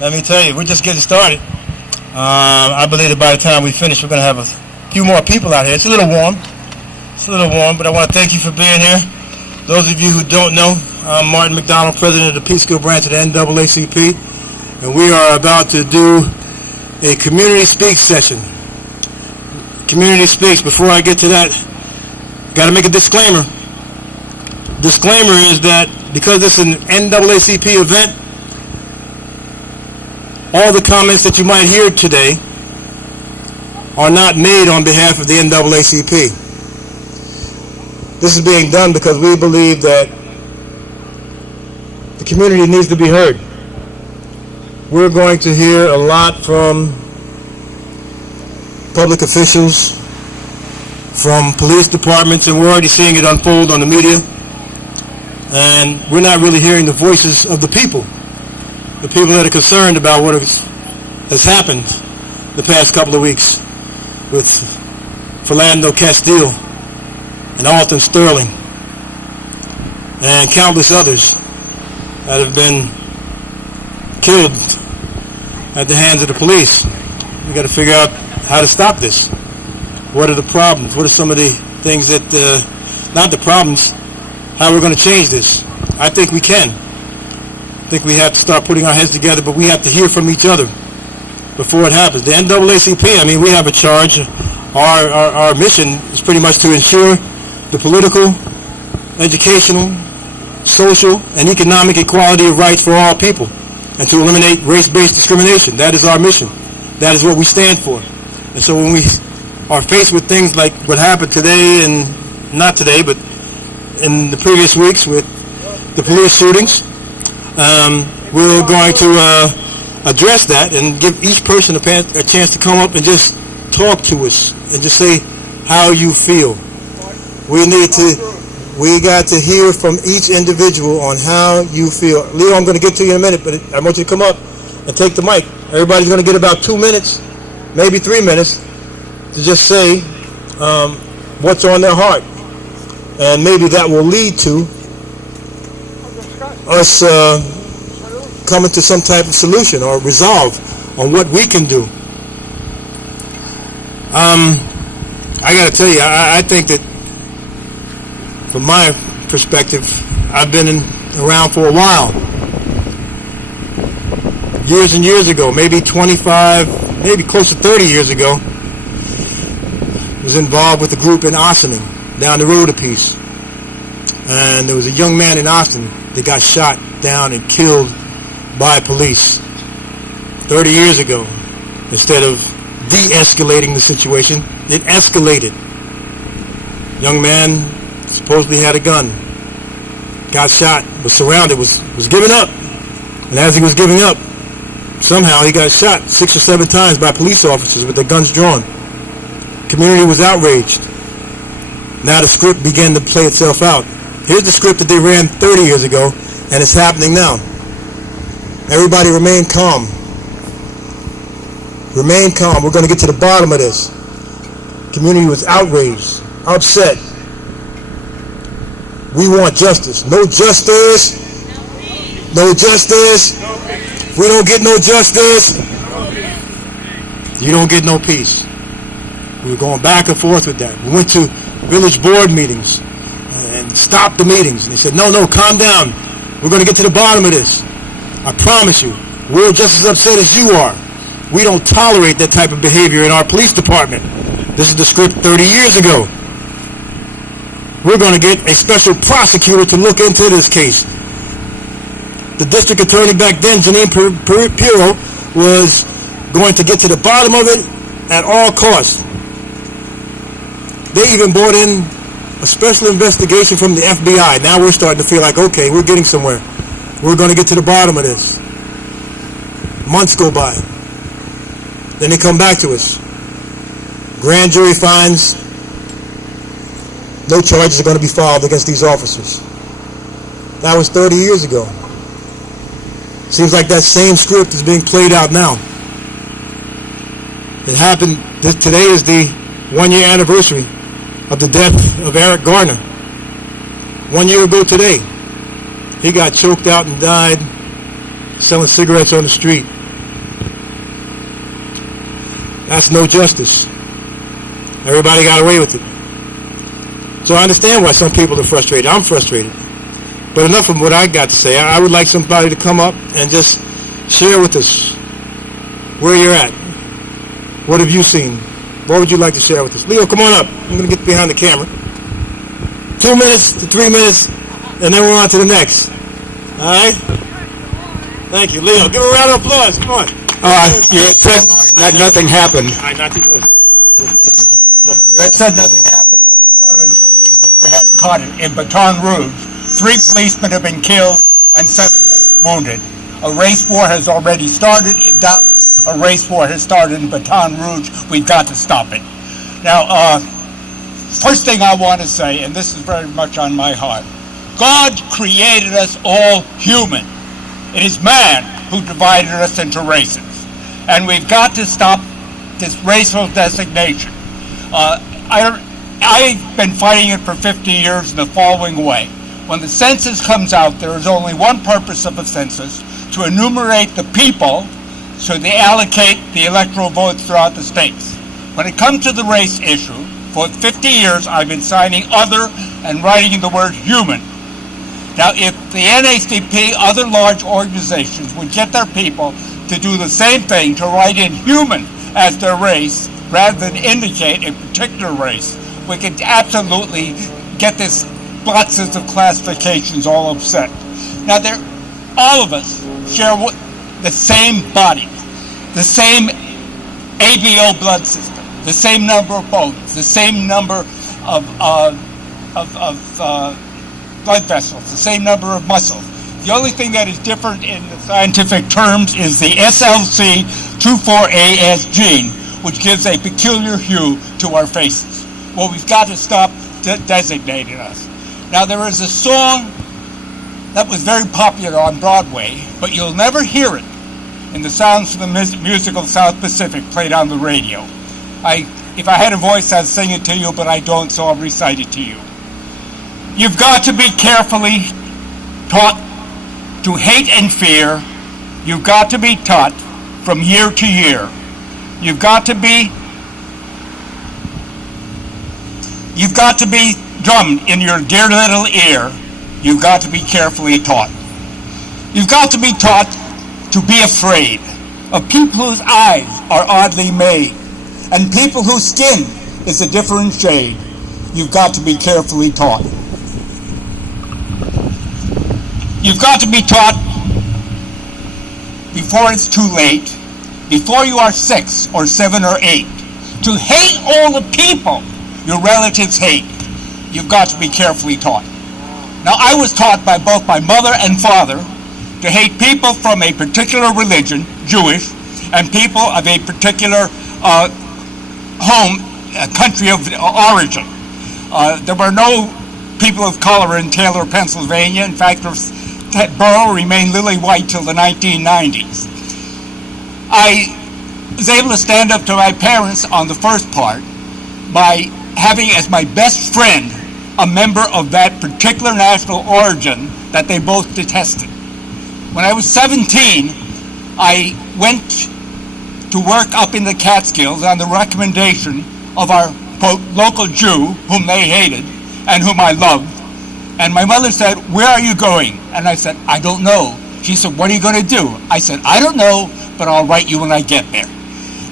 Let me tell you, we're just getting started. I believe that by the time we finish, we're going to have a few more people out here. It's a little warm. But I want to thank you for being here. Those of you who don't know, I'm Martin McDonald, president of the Peekskill branch of the NAACP, and we are about to do a Community Speaks session. Community Speaks. Before I get to that, got to make a disclaimer. Disclaimer is that because this is an NAACP event, all the comments that you might hear today are not made on behalf of the NAACP. This is being done because we believe that the community needs to be heard. We're going to hear a lot from public officials, from police departments, and we're already seeing it unfold on the media. And we're not really hearing the voices of the people that are concerned about what has happened the past couple of weeks with Philando Castile and Alton Sterling and countless others that have been killed at the hands of the police. We got to figure out how to stop this. What are the problems? What are some of the things that, not the problems, how we're going to change this? I think we can. I think we have to start putting our heads together, but we have to hear from each other before it happens. The NAACP, we have a charge. Our mission is pretty much to ensure the political, educational, social, and economic equality of rights for all people, and to eliminate race-based discrimination. That is our mission. That is what we stand for. And so when we are faced with things like what happened today, and not today, but in the previous weeks with the police shootings, we're going to address that and give each person a chance to come up and just talk to us and just say how you feel. We got to hear from each individual on how you feel. Leo, I'm going to get to you in a minute, but I want you to come up and take the mic. Everybody's going to get about 2 minutes, maybe 3 minutes, to just say what's on their heart. And maybe that will lead to us coming to some type of solution or resolve on what we can do. I got to tell you, I think that from my perspective, I've been around for a while. Years and years ago, maybe 25, maybe close to 30 years ago, was involved with a group in Ossining, down the road a piece. And there was a young man in Austin that got shot down and killed by police 30 years ago. Instead of de-escalating the situation, it escalated. Young man supposedly had a gun, got shot, was surrounded, was giving up. And as he was giving up, somehow he got shot 6 or 7 times by police officers with their guns drawn. Community was outraged. Now the script began to play itself out. Here's the script that they ran 30 years ago, and it's happening now. Everybody remain calm. Remain calm. We're going to get to the bottom of this. Community was outraged, upset. We want justice. No justice. No justice. We don't get no justice. You don't get no peace. We were going back and forth with that. We went to village board meetings and stopped the meetings. And they said, no, calm down. We're going to get to the bottom of this. I promise you, we're just as upset as you are. We don't tolerate that type of behavior in our police department. This is the script 30 years ago. We're going to get a special prosecutor to look into this case. The district attorney back then, Janine Pirro, was going to get to the bottom of it at all costs. They even brought in a special investigation from the FBI. Now we're starting to feel like, okay, we're getting somewhere. We're going to get to the bottom of this. Months go by. Then they come back to us. Grand jury finds no charges are going to be filed against these officers. That was 30 years ago. Seems like that same script is being played out now. It happened, today is the 1-year anniversary of the death of Eric Garner. 1 year ago today, he got choked out and died selling cigarettes on the street That's no justice. Everybody got away with it. So I understand why some people are frustrated. I'm frustrated. But enough of what I got to say. I would like somebody to come up and just share with us where you're at. What have you seen? What would you like to share with us? Leo, come on up. I'm going to get behind the camera. 2 minutes to 3 minutes, and then we're on to the next. All right? Thank you. Leo, give a round of applause. Come on. You had said that nothing happened. All right, not too close. You had said nothing happened. I just wanted to tell you, in case you hadn't caught it, in Baton Rouge, 3 policemen have been killed and 7 have been wounded. A race war has already started in Dallas. A race war has started in Baton Rouge. We've got to stop it. Now, first thing I want to say, and this is very much on my heart, God created us all human. It is man who divided us into races. And we've got to stop this racial designation. I've been fighting it for 50 years in the following way. When the census comes out, there is only one purpose of the census, to enumerate the people so they allocate the electoral votes throughout the states. When it comes to the race issue, for 50 years I've been signing other and writing the word human. Now, if the NAACP, other large organizations, would get their people to do the same thing, to write in human as their race, rather than indicate a particular race, we could absolutely get this boxes of classifications all upset. Now, all of us share the same body, the same ABO blood system, the same number of bones, the same number of blood vessels, the same number of muscles. The only thing that is different in the scientific terms is the SLC24AS gene, which gives a peculiar hue to our faces. Well, we've got to stop designating us. Now, there is a song that was very popular on Broadway, but you'll never hear it in the sounds of the musical South Pacific played on the radio. If I had a voice, I'd sing it to you, but I don't, so I'll recite it to you. You've got to be carefully taught to hate and fear. You've got to be taught from year to year. You've got to be drummed in your dear little ear. You've got to be carefully taught. You've got to be taught to be afraid of people whose eyes are oddly made and people whose skin is a different shade. You've got to be carefully taught. You've got to be taught before it's too late, before you are 6 or 7 or 8, to hate all the people your relatives hate. You've got to be carefully taught. Now, I was taught by both my mother and father to hate people from a particular religion, Jewish, and people of a particular country of origin. There were no people of color in Taylor, Pennsylvania. In fact, that borough remained lily white till the 1990s. I was able to stand up to my parents on the first part by having as my best friend a member of that particular national origin that they both detested. When I was 17, I went to work up in the Catskills on the recommendation of our, quote, local Jew, whom they hated and whom I loved. And my mother said, "Where are you going?" And I said, "I don't know." She said, "What are you going to do?" I said, "I don't know, but I'll write you when I get there."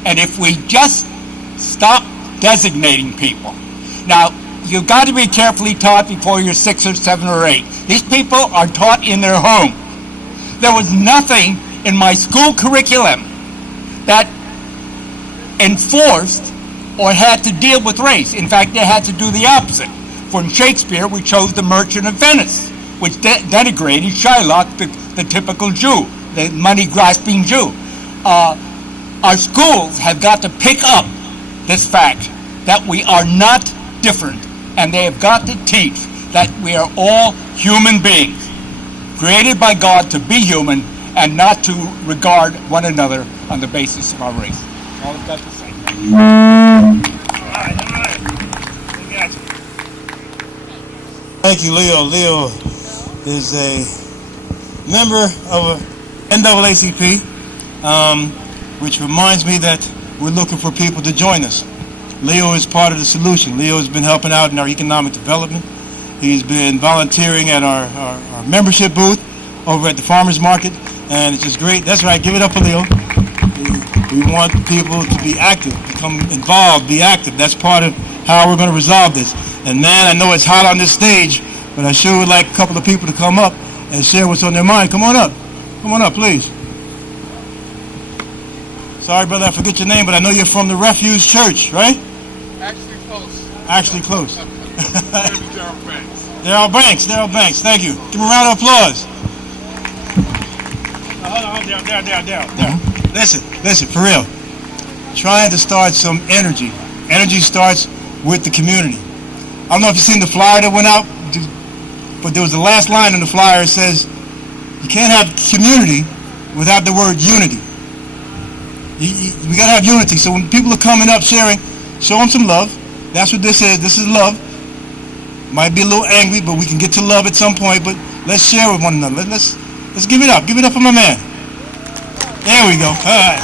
And if we just stop designating people. Now, you've got to be carefully taught before you're 6 or 7 or 8. These people are taught in their home. There was nothing in my school curriculum that enforced or had to deal with race. In fact, they had to do the opposite. From Shakespeare, we chose The Merchant of Venice, which denigrated Shylock, the typical Jew, the money-grasping Jew. Our schools have got to pick up this fact that we are not different, and they have got to teach that we are all human beings, created by God to be human and not to regard one another on the basis of our race. All I've got to say. Thank you, Leo. Leo is a member of NAACP, which reminds me that we're looking for people to join us. Leo is part of the solution. Leo has been helping out in our economic development. He's been volunteering at our membership booth over at the farmers market, and it's just great. That's right, give it up for Leo. We want people to be active, become involved, be active. That's part of how we're going to resolve this. And man, I know it's hot on this stage, but I sure would like a couple of people to come up and share what's on their mind. Come on up, please. Sorry, brother, I forget your name, but I know you're from the Refuge Church, right? Actually close. Darryl Banks, thank you. Give him a round of applause. Down. Listen, for real. Trying to start some energy. Energy starts with the community. I don't know if you've seen the flyer that went out, but there was the last line in the flyer. It says, you can't have community without the word unity. We got to have unity. So when people are coming up sharing, show them some love. That's what this is. This is love. Might be a little angry, but we can get to love at some point. But let's share with one another. Let's give it up. Give it up for my man. There we go. All right.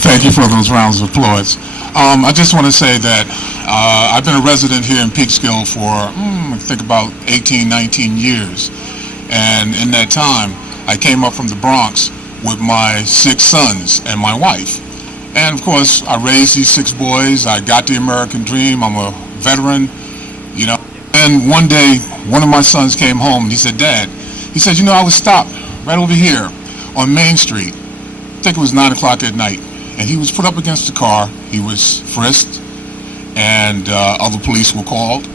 Thank you for those rounds of applause. I just want to say that I've been a resident here in Peekskill for, I think about 18, 19 years. And in that time, I came up from the Bronx with my 6 sons and my wife. And of course, I raised these 6 boys. I got the American dream. I'm a veteran, you know. And one day, one of my sons came home and he said, Dad, he said, you know, I was stopped right over here on Main Street. I think it was 9 o'clock at night. And he was put up against the car. He was frisked, and other police were called.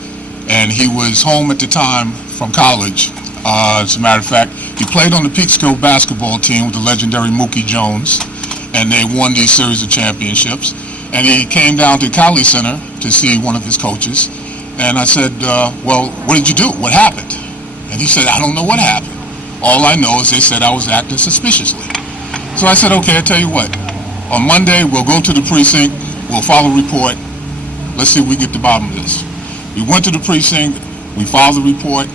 And he was home at the time from college. As a matter of fact, he played on the Peekskill basketball team with the legendary Mookie Jones, and they won these series of championships. And he came down to Cali Center to see one of his coaches. And I said, well, what did you do? What happened? And he said, I don't know what happened. All I know is they said I was acting suspiciously. So I said, okay, I'll tell you what. On Monday, we'll go to the precinct. We'll file a report. Let's see if we get to the bottom of this. We went to the precinct. We filed the report.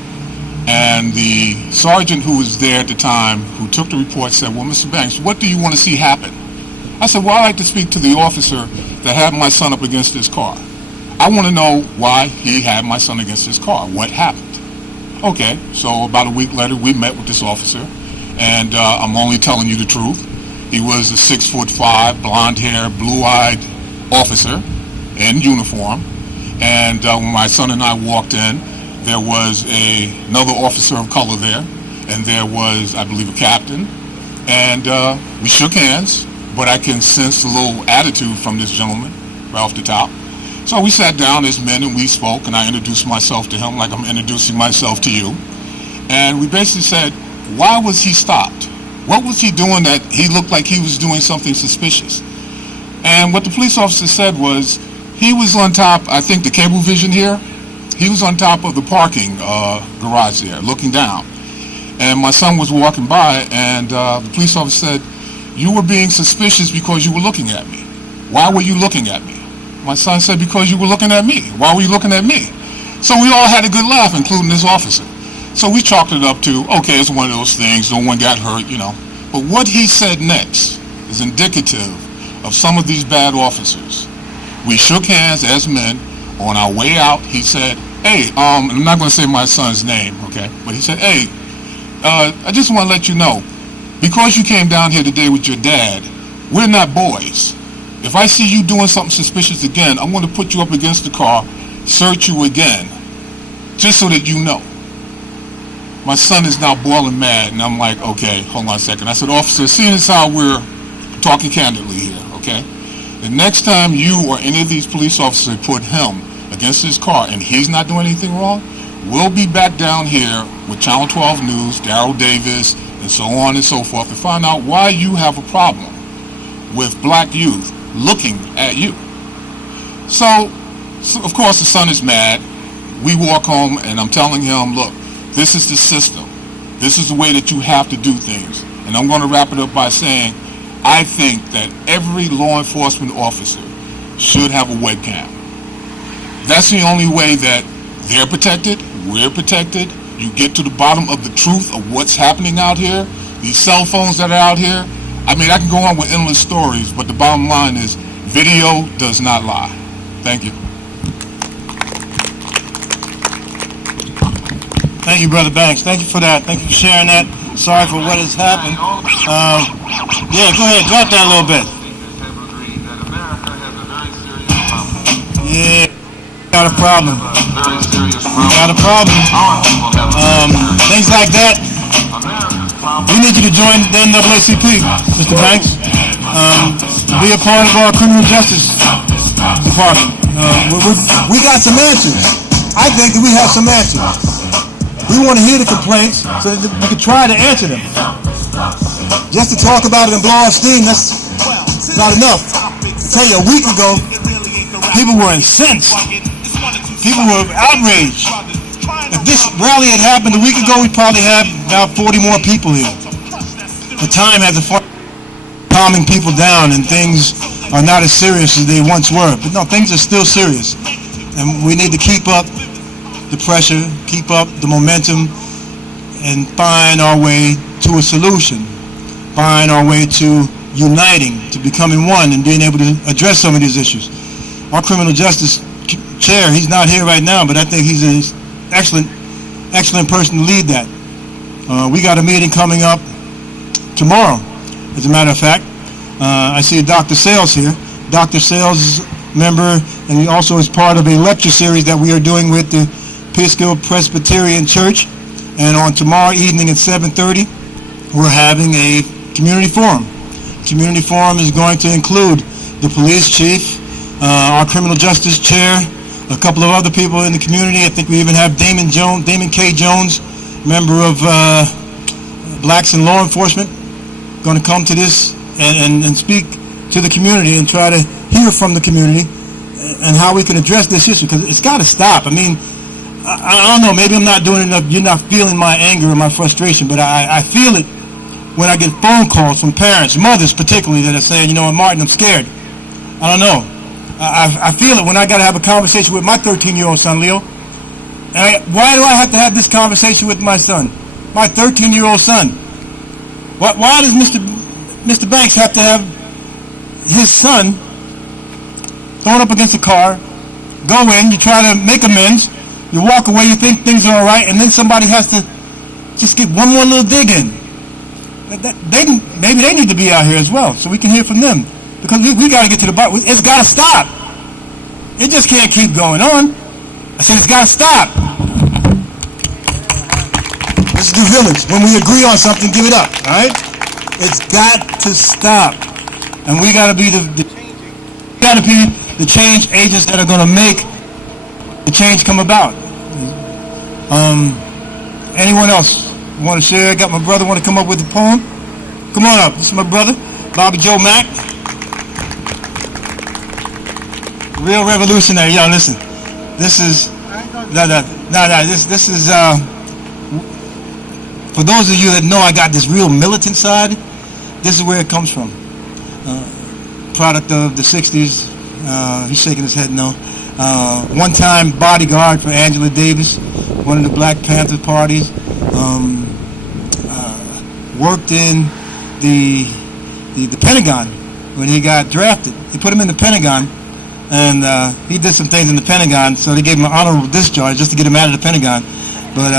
And the sergeant who was there at the time, who took the report, said, well, Mr. Banks, what do you want to see happen? I said, well, I'd like to speak to the officer that had my son up against his car. I want to know why he had my son against his car. What happened? Okay, so about a week later, we met with this officer. And I'm only telling you the truth. He was a 6'5", blonde hair, blue-eyed officer in uniform. And when my son and I walked in, there was another officer of color there, and there was, I believe, a captain. And we shook hands, but I can sense a little attitude from this gentleman right off the top. So we sat down as men and we spoke, and I introduced myself to him like I'm introducing myself to you. And we basically said, why was he stopped? What was he doing that he looked like he was doing something suspicious? And what the police officer said was, he was on top, I think the cable vision here, he was on top of the parking garage there, looking down. And my son was walking by, and the police officer said, you were being suspicious because you were looking at me. Why were you looking at me? My son said, because you were looking at me. Why were you looking at me? So we all had a good laugh, including this officer. So we chalked it up to, okay, it's one of those things, no one got hurt, you know. But what he said next is indicative of some of these bad officers. We shook hands as men. On our way out, he said, hey, I'm not going to say my son's name, okay? But he said, hey, I just want to let you know, because you came down here today with your dad, we're not boys. If I see you doing something suspicious again, I'm going to put you up against the car, search you again, just so that you know. My son is now boiling mad, and I'm like, okay, hold on a second. I said, officer, seeing as how we're talking candidly here, okay? The next time you or any of these police officers put him against his car and he's not doing anything wrong, we'll be back down here with Channel 12 News, Daryl Davis, and so on and so forth to find out why you have a problem with black youth looking at you. So of course, the son is mad. We walk home, and I'm telling him, look, this is the system. This is the way that you have to do things. And I'm going to wrap it up by saying, I think that every law enforcement officer should have a webcam. That's the only way that they're protected, we're protected. You get to the bottom of the truth of what's happening out here. These cell phones that are out here I mean, I can go on with endless stories, but the bottom line is video does not lie. Thank you. Thank you, Brother Banks. Thank you for that. Thank you for sharing that. Sorry for what has happened. Yeah, go ahead. Drop that a little bit. Yeah, got a problem. Got a problem. Things like that. We need you to join the NAACP, Mr. Banks. Be a part of our criminal justice department. We got some answers. I think that we have some answers. We want to hear the complaints so that we can try to answer them. Just to talk about it and blow our steam, that's not enough. I tell you, a week ago, people were incensed. People were outraged. If this rally had happened a week ago, we'd probably have about 40 more people here. The time has a calming people down, and things are not as serious as they once were. But no, things are still serious. And we need to keep up the pressure, keep up the momentum, and find our way to a solution. Find our way to uniting, to becoming one, and being able to address some of these issues. Our criminal justice chair, he's not here right now, but I think he's an excellent person to lead that. We got a meeting coming up tomorrow, as a matter of fact. I see Dr. Sales here. Dr. Sales is a member, and he also is part of a lecture series that we are doing with the Peekskill Presbyterian Church. And on tomorrow evening at 7:30, we're having a community forum. Community forum is going to include the police chief, our criminal justice chair, a couple of other people in the community. I think we even have Damon K. Jones, member of Blacks in Law Enforcement, going to come to this and speak to the community and try to hear from the community and how we can address this issue, because it's got to stop. I mean, I don't know, maybe I'm not doing enough. You're not feeling my anger or my frustration, but I feel it when I get phone calls from parents, mothers particularly, that are saying, you know what, Martin, I'm scared. I don't know. I feel it when I got to have a conversation with my 13-year-old son, Leo. And why do I have to have this conversation with my son, my 13-year-old son? Why does Mr. Banks have to have his son thrown up against a car, go in, you try to make amends, you walk away, you think things are all right, and then somebody has to just get one more little dig in. Maybe they need to be out here as well, so we can hear from them. Because we got to get to the bottom. It's got to stop. It just can't keep going on. I said it's got to stop. This is the village. When we agree on something, give it up, all right? It's got to stop. And we got to be the change agents that are going to make the change come about. Anyone else want to share? Got my brother want to come up with a poem? Come on up. This is my brother, Bobby Joe Mack. Real revolutionary. Y'all listen. This is This is for those of you that know I got this real militant side. This is where it comes from. Product of the 60s. He's shaking his head no. One-time bodyguard for Angela Davis, one of the Black Panther parties. Worked in the Pentagon when he got drafted. They put him in the Pentagon, and he did some things in the Pentagon, so they gave him an honorable discharge just to get him out of the Pentagon. But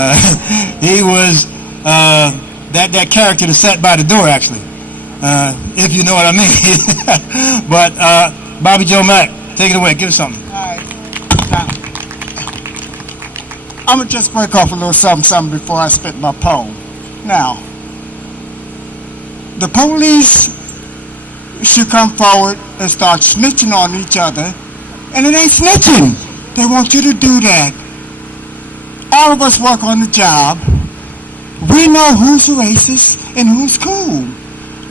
he was that character that sat by the door, actually, if you know what I mean. But Bobby Joe Mack, take it away. Give us something. All right. Now, I'm going to just break off a little something before I spit my poem. Now, the police should come forward and start snitching on each other. And it ain't snitching. They want you to do that. All of us work on the job. We know who's racist and who's cool.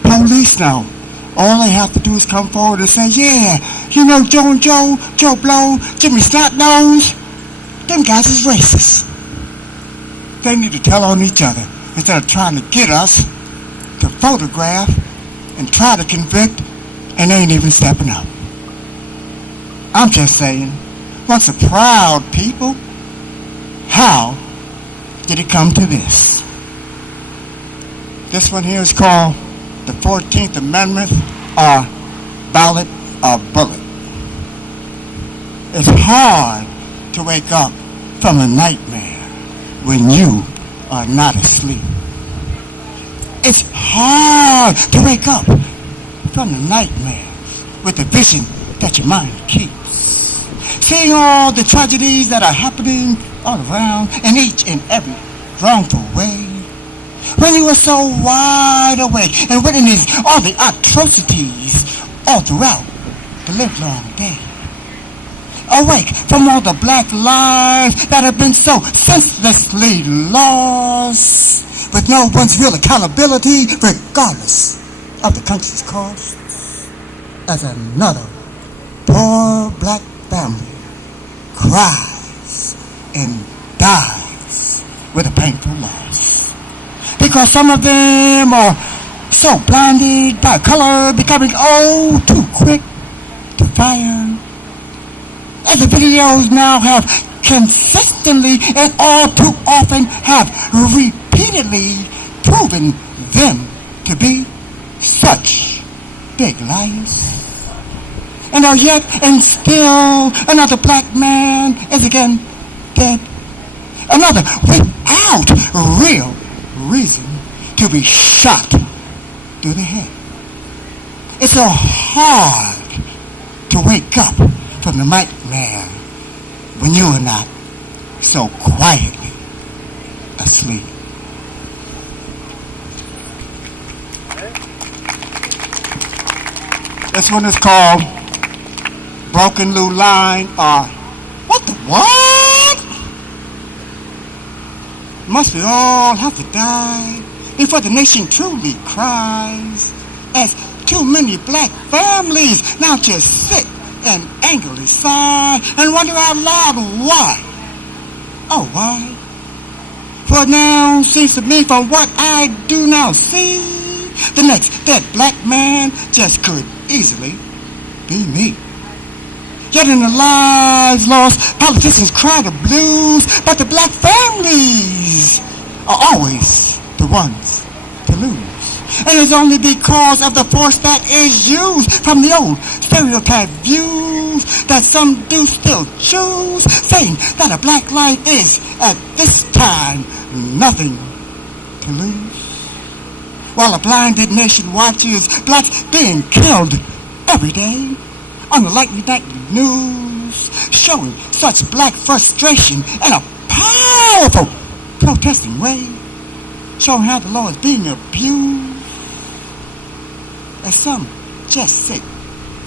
Police know. All they have to do is come forward and say, yeah, you know Joe and Joe, Joe Blow, Jimmy Snotnose, them guys is racist. They need to tell on each other instead of trying to get us to photograph and try to convict, and they ain't even stepping up. I'm just saying, once a proud people, how did it come to this? This one here is called the 14th Amendment or ballot or bullet. It's hard to wake up from a nightmare when you are not asleep. It's hard to wake up from the nightmares with the vision that your mind keeps. Seeing all the tragedies that are happening all around in each and every wrongful way. When you were so wide awake and witnessing all the atrocities all throughout the livelong day. Awake from all the black lives that have been so senselessly lost with no one's real accountability regardless of the country's costs. As another poor black family cries and dies with a painful loss. Because some of them are so blinded by color, becoming too quick to fire. As the videos now have consistently and all too often have repeatedly proven them to be such big liars. And yet and still another black man is again dead. Another without real reason to be shot through the head. It's so hard to wake up from the nightmare when you are not so quietly asleep. This one is called Broken Blue Line or What the What? Must we all have to die before the nation truly cries as too many black families now just sit and angrily sigh and wonder out loud why? Oh, why? For now seems to me from what I do now see, the next dead black man just could easily be me. Yet in the lives lost, politicians cry the blues, but the black families are always the ones to lose. And it's only because of the force that is used from the old stereotype views that some do still choose, saying that a black life is, at this time, nothing to lose. While a blinded nation watches blacks being killed every day on the nightly news, showing such black frustration in a powerful protesting way, showing how the law is being abused, as some just sit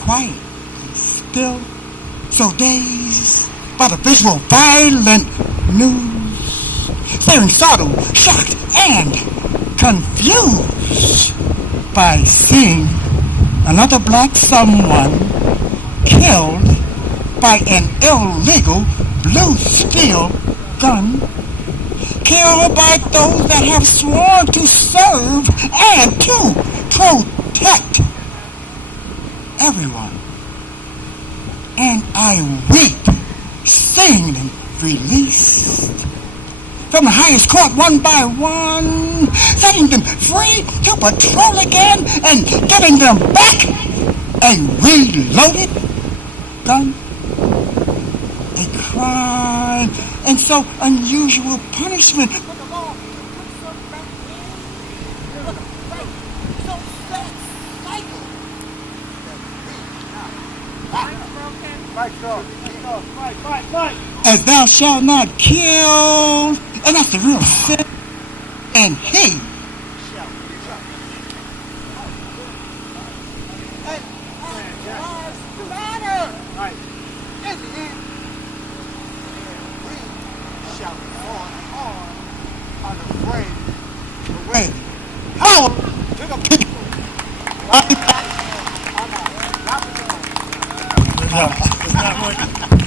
quiet and still, so dazed by the visual violent news, staring startled, shocked, and confused by seeing another black someone killed by an illegal blue steel gun, killed by those that have sworn to serve and to protect everyone. And I weep, seeing them released from the highest court one by one, setting them free to patrol again and giving them back a reloaded gun. A crime and so unusual punishment. But the law puts us back in with a fake, so sad cycle that we as thou shalt not kill, and that's the real sin, and he shall and lives matter. Right. In the end, we shall be on unafraid away. Power to the people. Right. Good job. It's not working.